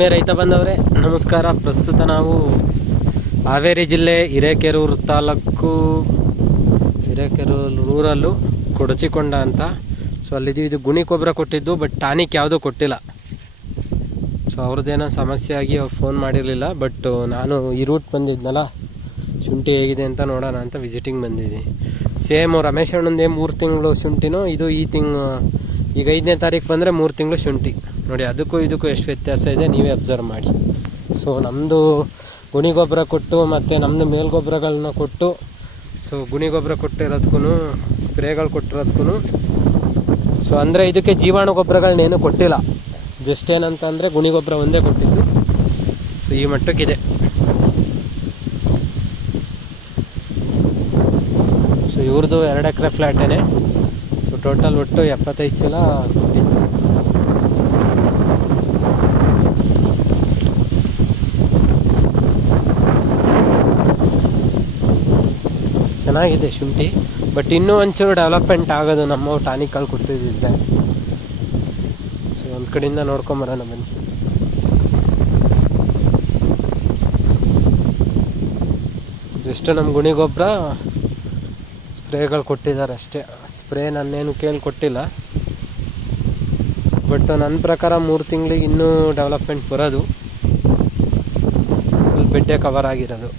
ಆತ್ಮೀಯ ರೈತ ಬಂದವರೇ, ನಮಸ್ಕಾರ. ಪ್ರಸ್ತುತ ನಾವು ಹಾವೇರಿ ಜಿಲ್ಲೆ ಹಿರೇಕೆರೂರು ತಾಲೂಕು, ಹಿರೇಕೆರೂರು ರೂರಲ್ಲು ಕೊಡಚಿಕೊಂಡ ಅಂತ. ಸೊ ಅಲ್ಲಿದ್ದೀವಿ ಇದು ಗುಣಿ ಕೊಬ್ಬರ ಕೊಟ್ಟಿದ್ದು ಬಟ್ ಟಾನಿಕ್ ಯಾವುದೂ ಕೊಟ್ಟಿಲ್ಲ. ಸೊ ಅವ್ರದ್ದೇನೋ ಸಮಸ್ಯೆ ಆಗಿ ಅವ್ರು ಫೋನ್ ಮಾಡಿರಲಿಲ್ಲ ಬಟ್ ನಾನು ಈ ರೂಟ್ ಬಂದಿದ್ನಲ್ಲ, ಶುಂಠಿ ಹೇಗಿದೆ ಅಂತ ನೋಡೋಣ ಅಂತ ವಿಸಿಟಿಂಗ್ ಬಂದಿದ್ದೀನಿ. ಸೇಮ್ ರಮೇಶ್ ಅಣ್ಣಂದೇ ಮೂರು ತಿಂಗಳು ಶುಂಠಿನೂ, ಇದು ಈ ತಿಂಗ್, ಈಗ ಐದನೇ ತಾರೀಕು ಬಂದರೆ ಮೂರು ತಿಂಗಳು ಶುಂಠಿ. ನೋಡಿ, ಅದಕ್ಕೂ ಇದಕ್ಕೂ ಎಷ್ಟು ವ್ಯತ್ಯಾಸ ಇದೆ, ನೀವೇ ಅಬ್ಸರ್ವ್ ಮಾಡಿ. ಸೊ ನಮ್ಮದು ಗುಣಿ ಗೊಬ್ಬರ ಕೊಟ್ಟು ಮತ್ತು ನಮ್ಮದು ಮೇಲ್ಗೊಬ್ಬರಗಳನ್ನ ಕೊಟ್ಟು ಸೊ ಗುಣಿ ಗೊಬ್ಬರ ಕೊಟ್ಟಿರೋದಕ್ಕೂ ಸ್ಪ್ರೇಗಳು ಕೊಟ್ಟಿರೋದಕ್ಕೂ ಸೊ ಅಂದರೆ ಇದಕ್ಕೆ ಜೀವಾಣು ಗೊಬ್ಬರಗಳನ್ನೇನು ಕೊಟ್ಟಿಲ್ಲ. ಜಸ್ಟ್ ಏನಂತ ಅಂದರೆ ಗುಣಿ ಗೊಬ್ಬರ ಒಂದೇ ಕೊಟ್ಟಿದ್ದು. ಸೊ ಈ ಮಟ್ಟಕ್ಕಿದೆ. ಸೊ ಇವ್ರದ್ದು ಎರಡು ಎಕರೆ ಫ್ಲ್ಯಾಟೇನೆ ಸೊ ಟೋಟಲ್ ಒಟ್ಟು ಎಪ್ಪತ್ತೈದು ಚೀಲ ಕೊಟ್ಟಿದ್ದು ಚೆನ್ನಾಗಿದೆ ಶುಂಠಿ ಬಟ್ ಇನ್ನೂ ಒಂಚೂರು ಡೆವಲಪ್ಮೆಂಟ್ ಆಗೋದು ನಮ್ಮ ಟಾನಿಕಲ್ಲಿ ಕೊಟ್ಟಿದ್ದಿದ್ದೆ ಸೊ ಒಂದು ಕಡೆಯಿಂದ ನೋಡ್ಕೊಂಬರೋಣ ಬನ್ನಿ. ಜಸ್ಟ್ ನಮ್ಮ ಗುಣಿ ಗೊಬ್ಬರ ಸ್ಪ್ರೇಗಳು ಕೊಟ್ಟಿದ್ದಾರೆ ಅಷ್ಟೇ. ಸ್ಪ್ರೇ ನನ್ನೇನು ಕೇಳಿ ಕೊಟ್ಟಿಲ್ಲ. ಬಟ್ ನನ್ನ ಪ್ರಕಾರ ಮೂರು ತಿಂಗಳಿಗೆ ಇನ್ನೂ ಡೆವಲಪ್ಮೆಂಟ್ ಬರೋದು. ಫುಲ್ ಬೆಡ್ಡೆ ಕವರ್ ಆಗಿರೋದು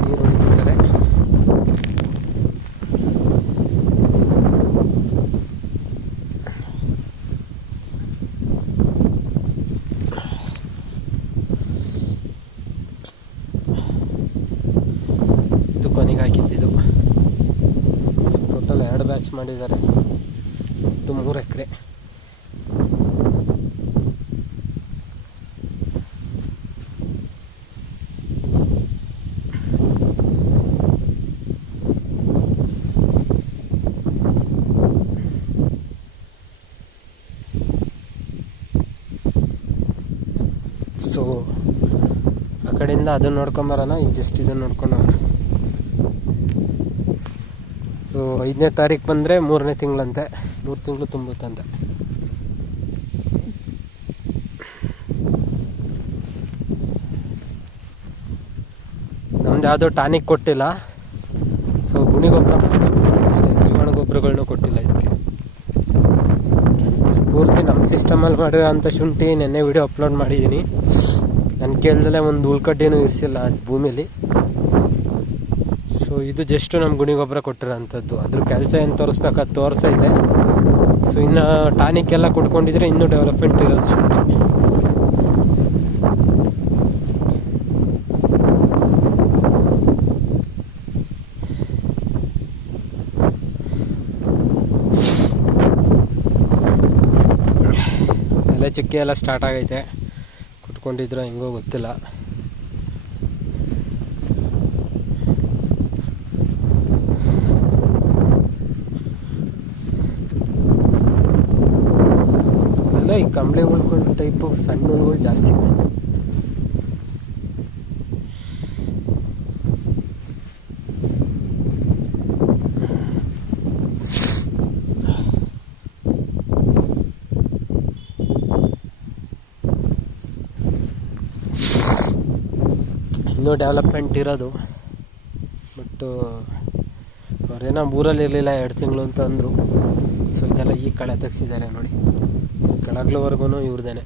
ನೀರು ಹೊಡಿತಿದ್ದಾರೆ ಇದು ಕೊನೆಗೆ ಹಾಕಿದ್ದಿದ್ದು ಟೋಟಲ್ ಎರಡು ಬ್ಯಾಚ್ ಮಾಡಿದ್ದಾರೆ. ಒಟ್ಟು ಮೂರು ಎಕರೆ. ಸೊ ಆ ಕಡೆಯಿಂದ ಅದನ್ನ ನೋಡ್ಕೊಂಬರೋಣ ಈಗ ಜಸ್ಟ್ ಇದನ್ನು ನೋಡ್ಕೊಂಡು ಸೊ ಐದನೇ ತಾರೀಕು ಬಂದರೆ ಮೂರನೇ ತಿಂಗಳಂತೆ. ಮೂರು ತಿಂಗಳು ತುಂಬುತ್ತಂತೆ. ನಮ್ದು ಯಾವುದೋ ಟಾನಿಕ್ ಕೊಟ್ಟಿಲ್ಲ. ಸೊ ಗುಣಿ ಗೊಬ್ಬರ ಅಷ್ಟೇ ಜೀವಾಣು ಗೊಬ್ಬರಗಳನ್ನೂ ಕೊಟ್ಟಿಲ್ಲ ಇದಕ್ಕೆ. ಪೂರ್ತಿ ನಮ್ಮ ಸಿಸ್ಟಮಲ್ಲಿ ಮಾಡಿರೋ ಅಂಥ ಶುಂಠಿ ನೆನ್ನೆ ವಿಡಿಯೋ ಅಪ್ಲೋಡ್ ಮಾಡಿದ್ದೀನಿ. ನನ್ನ ಕೇಳ್ದಲ್ಲೇ ಒಂದು ಉಳ್ಕಡ್ಡಿನೂ ಇರಿಸಿಲ್ಲ ಭೂಮಿಲಿ. ಸೊ ಇದು ಜಸ್ಟ್ ನಮ್ಮ ಗುಣಿ ಗೊಬ್ಬರ ಕೊಟ್ಟಿರೋ ಅಂಥದ್ದು. ಅದ್ರ ಕೆಲಸ ಏನು ತೋರಿಸ್ಬೇಕಾದ್ ತೋರಿಸೈತೆ. ಸೊ ಇನ್ನು ಟಾನಿಕ್ ಎಲ್ಲ ಕೊಟ್ಕೊಂಡಿದ್ರೆ ಇನ್ನೂ ಡೆವಲಪ್ಮೆಂಟ್ ಇರೋದು ಚಿಕ್ಕೆ ಚಕ್ಕೆ ಎಲ್ಲ ಸ್ಟಾರ್ಟ್ ಆಗೈತೆ. ಕುಟ್ಕೊಂಡಿದ್ರು ಹೆಂಗೋ ಗೊತ್ತಿಲ್ಲ. ಅದೆಲ್ಲ ಈ ಕಂಬಳಿ ಉಳ್ಕೊಂಡು ಟೈಪು ಸಣ್ಣ ಹುಳುಗಳು ಜಾಸ್ತಿ ಇನ್ನೂ ಡೆವಲಪ್ಮೆಂಟ್ ಇರೋದು. ಬಟ್ ಅವ್ರೇನೋ ಊರಲ್ಲಿ ಇರಲಿಲ್ಲ ಎರಡು ತಿಂಗಳು ಅಂತ ಅಂದರು. ಸೊ ಇದೆಲ್ಲ ಈ ಕಳೆ ತೆಗ್ಸಿದ್ದಾರೆ ನೋಡಿ. ಸೊ ಕೆಳಗ್ಲವರೆಗೂ ಇವ್ರದೇನೆ.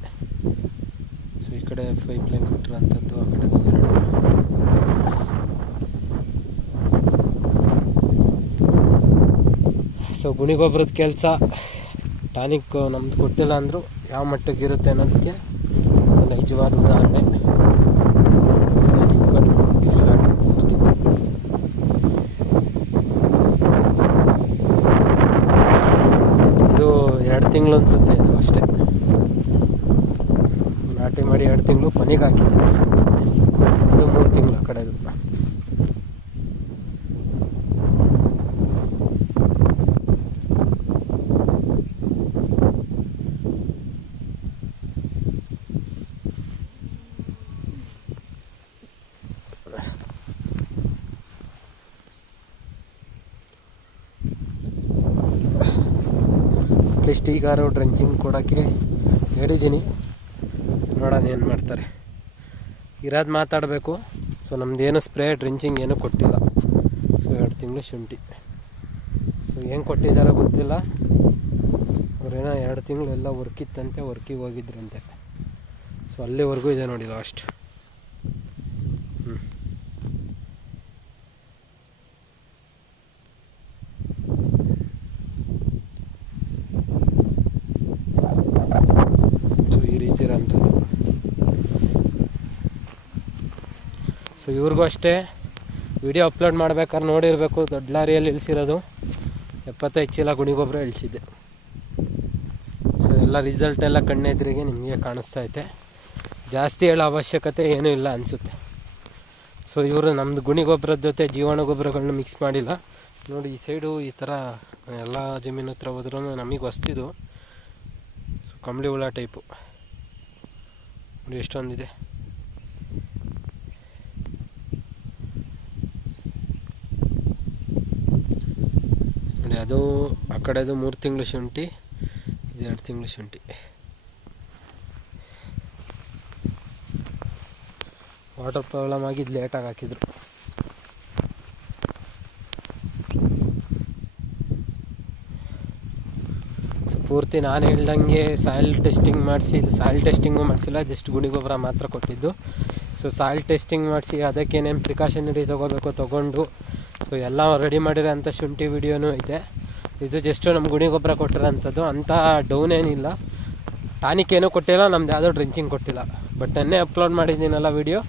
ಸೊ ಈ ಕಡೆ ಪೈಪ್ ಲೈನ್ ಕೊಟ್ಟಿರೋಂಥದ್ದು ಆ ಕಡೆ ಸೊ ಗುಣಿಗೊಬ್ಬರದ ಕೆಲಸ, ಟಾನಿಕ್ ನಮ್ದು ಕೊಟ್ಟಿಲ್ಲ ಅಂದರೂ, ಯಾವ ಮಟ್ಟಕ್ಕೆ ಇರುತ್ತೆ ಅನ್ನೋದಕ್ಕೆ ನಿಜವಾದ ಉದಾಹರಣೆ ಸೊ ಇಲ್ಲ ನಿಂತ್ಕೊಂಡು ನೋಡಿ ಫ್ಲಾಟ್ ಪೂರ್ತಿ ಇದು ಎರಡು ತಿಂಗಳು ಅನ್ಸುತ್ತೆ ಇದು ಅಷ್ಟೇ ನಾಟಿ ಮಾಡಿ ಎರಡು ತಿಂಗಳು ಕೊನೆಗೆ ಹಾಕಿದ್ದೆ. ಅದು ಮೂರು ತಿಂಗಳು ಆ ಕಡೆದು ಅಟ್ಲೀಸ್ಟ್ ಈಗಾರು ಡ್ರಂಚಿಂಗ್ ಕೊಡೋಕ್ಕೆ ಹೇಳಿದ್ದೀನಿ. ನೋಡೋಣ ಏನು ಮಾಡ್ತಾರೆ. ಇರೋದು ಮಾತಾಡಬೇಕು. ಸೊ ನಮ್ಮದೇನು ಸ್ಪ್ರೇ ಡ್ರಿಂಚಿಂಗ್ ಏನೂ ಕೊಟ್ಟಿಲ್ಲ. ಸೊ ಎರಡು ತಿಂಗಳು ಶುಂಠಿ. ಸೊ ಏನು ಕೊಟ್ಟಿದ್ದಾರೆ ಗೊತ್ತಿಲ್ಲ. ಅವ್ರೇನೋ ಎರಡು ತಿಂಗಳು ಎಲ್ಲ ವರ್ಕ್ ಇತ್ತಂತೆ ವರ್ಕಿಗೆ ಹೋಗಿದ್ರಂತೆ. ಸೊ ಅಲ್ಲಿವರೆಗೂ ಇದೆ ನೋಡಿ ಲಾಸ್ಟ್ ಹ್ಞೂ ಸೊ ಈ ರೀತಿ ಇರೋಂಥದ್ದು ಸೊ ಇವ್ರಿಗೂ ಅಷ್ಟೇ. ವಿಡಿಯೋ ಅಪ್ಲೋಡ್ ಮಾಡ್ಬೇಕಾದ್ರೆ ನೋಡಿರಬೇಕು. ದೊಡ್ಡ ಲಾರಿಯಲ್ಲಿ ಇಳಿಸಿರೋದು. ಎಪ್ಪತ್ತೈದು ಚೀಲ ಗುಣಿಗೊಬ್ಬರ ಇಳಿಸಿದ್ದೆ. ಸೊ ಎಲ್ಲ ರಿಸಲ್ಟ್ ಎಲ್ಲ ಕಣ್ಣೆದ್ರಿಗೆ ನಿಮಗೆ ಕಾಣಿಸ್ತಾ ಐತೆ. ಜಾಸ್ತಿ ಹೇಳೋ ಅವಶ್ಯಕತೆ ಏನೂ ಇಲ್ಲ ಅನಿಸುತ್ತೆ. ಸೊ ಇವರು ನಮ್ಮದು ಗುಣಿಗೊಬ್ಬರದ ಜೊತೆ ಜೀವಾಣು ಗೊಬ್ಬರಗಳನ್ನ ಮಿಕ್ಸ್ ಮಾಡಿಲ್ಲ. ನೋಡಿ, ಈ ಸೈಡು ಈ ಥರ ಎಲ್ಲ ಜಮೀನು ಹತ್ರ ಹೋದ್ರೂ ನಮಗೆ ಹೊಸ್ತಿದು ಸೊ ಕಂಬಳಿ ಹುಳ ಟೈಪು ನೋಡಿ, ಎಷ್ಟೊಂದಿದೆ. ನೋಡಿ ಅದು ಆ ಕಡೆದು ಮೂರು ತಿಂಗಳು ಶುಂಠಿ ಇದು ಎರಡು ತಿಂಗಳು ಶುಂಠಿ. ವಾಟರ್ ಪ್ರಾಬ್ಲಮ್ ಆಗಿದ್ದು ಲೇಟಾಗಿ ಹಾಕಿದ್ರು. ಸೊ ಪೂರ್ತಿ ನಾನು ಹೇಳ್ದಂಗೆ ಸಾಯಿಲ್ ಟೆಸ್ಟಿಂಗ್ ಮಾಡಿಸಿ, ಇದು ಸಾಯಿಲ್ ಟೆಸ್ಟಿಂಗು ಮಾಡಿಸಿಲ್ಲ ಜಸ್ಟ್ ಗುಡಿ ಗೊಬ್ಬರ ಮಾತ್ರ ಕೊಟ್ಟಿದ್ದು. ಸೊ ಸಾಯಿಲ್ ಟೆಸ್ಟಿಂಗ್ ಮಾಡಿಸಿ ಅದಕ್ಕೇನೇನು ಪ್ರಿಕಾಷನರಿ ತೊಗೋಬೇಕು ತೊಗೊಂಡು ಸೊ ಎಲ್ಲ ರೆಡಿ ಮಾಡಿರೋಂಥ ಶುಂಠಿ ವಿಡಿಯೋನೂ ಐತೆ ಇದು ಜಸ್ಟು ನಮ್ಮ ಗುಣಿ ಗೊಬ್ಬರ ಕೊಟ್ಟಿರೋಂಥದ್ದು ಅಂಥ ಡೌನ್ ಏನಿಲ್ಲ. ಟಾನಿಕ್ ಏನೂ ಕೊಟ್ಟಿಲ್ಲ, ನಮ್ದು ಯಾವುದೋ ಡ್ರಿಂಚಿಂಗ್ ಕೊಟ್ಟಿಲ್ಲ. ಬಟ್ ನೆನ್ನೆ ಅಪ್ಲೋಡ್ ಮಾಡಿದ್ದೀನಲ್ಲ ವಿಡಿಯೋ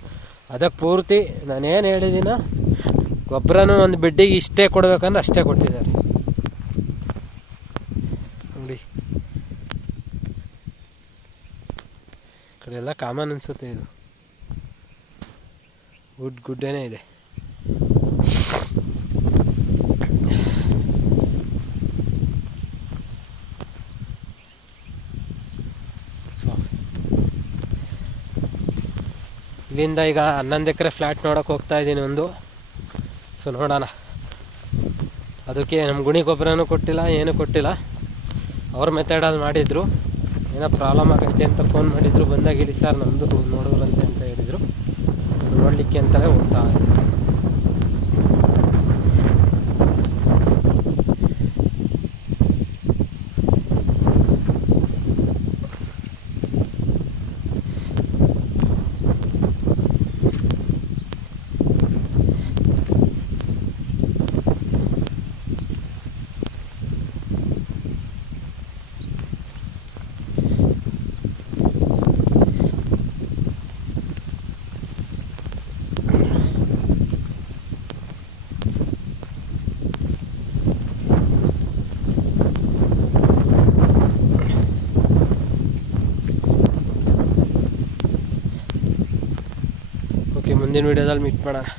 ಅದಕ್ಕೆ ಪೂರ್ತಿ ನಾನೇನು ಹೇಳಿದ್ದೀನ ಗೊಬ್ಬರನೂ ಒಂದು ಬೆಡ್ಡಿಗೆ ಇಷ್ಟೇ ಕೊಡಬೇಕಂದ್ರೆ ಅಷ್ಟೇ ಕೊಟ್ಟಿದ್ದಾರೆ. ನೋಡಿ. ಕಡೆ ಎಲ್ಲ ಕಾಮನ್ ಅನಿಸುತ್ತೆ ಇದು. ಗುಡ್ ಗುಡ್ಡೇನೇ ಇದೆ. ಇಲ್ಲಿಂದ ಈಗ ಹನ್ನೊಂದು ಎಕರೆ ಫ್ಲ್ಯಾಟ್ ನೋಡೋಕೆ ಹೋಗ್ತಾ ಇದ್ದೀನಿ ಒಂದು. ಸೊ ನೋಡೋಣ. ಅದಕ್ಕೆ ನಮ್ಮ ಗುಣಿ ಗೊಬ್ಬರನೂ ಕೊಟ್ಟಿಲ್ಲ, ಏನೂ ಕೊಟ್ಟಿಲ್ಲ. ಅವ್ರ ಮೆಥಡಲ್ಲಿ ಮಾಡಿದರು. ಏನೋ ಪ್ರಾಬ್ಲಮ್ ಆಗೈತೆ ಅಂತ ಫೋನ್ ಮಾಡಿದ್ರು. ಬಂದಾಗ ಇಳಿ ಸರ್ ನಮ್ಮದು ನೋಡೋರಂತೆ ಅಂತ ಹೇಳಿದರು. ಸೊ ನೋಡಲಿಕ್ಕೆ ಅಂತಲೇ ಹೋಗ್ತಾ ಇದ್ದೀನಿ. ಮುಂದಿನ ವೀಡಿಯೋದಲ್ಲಿ ಮೀಟ್ ಮಾಡೋಣ.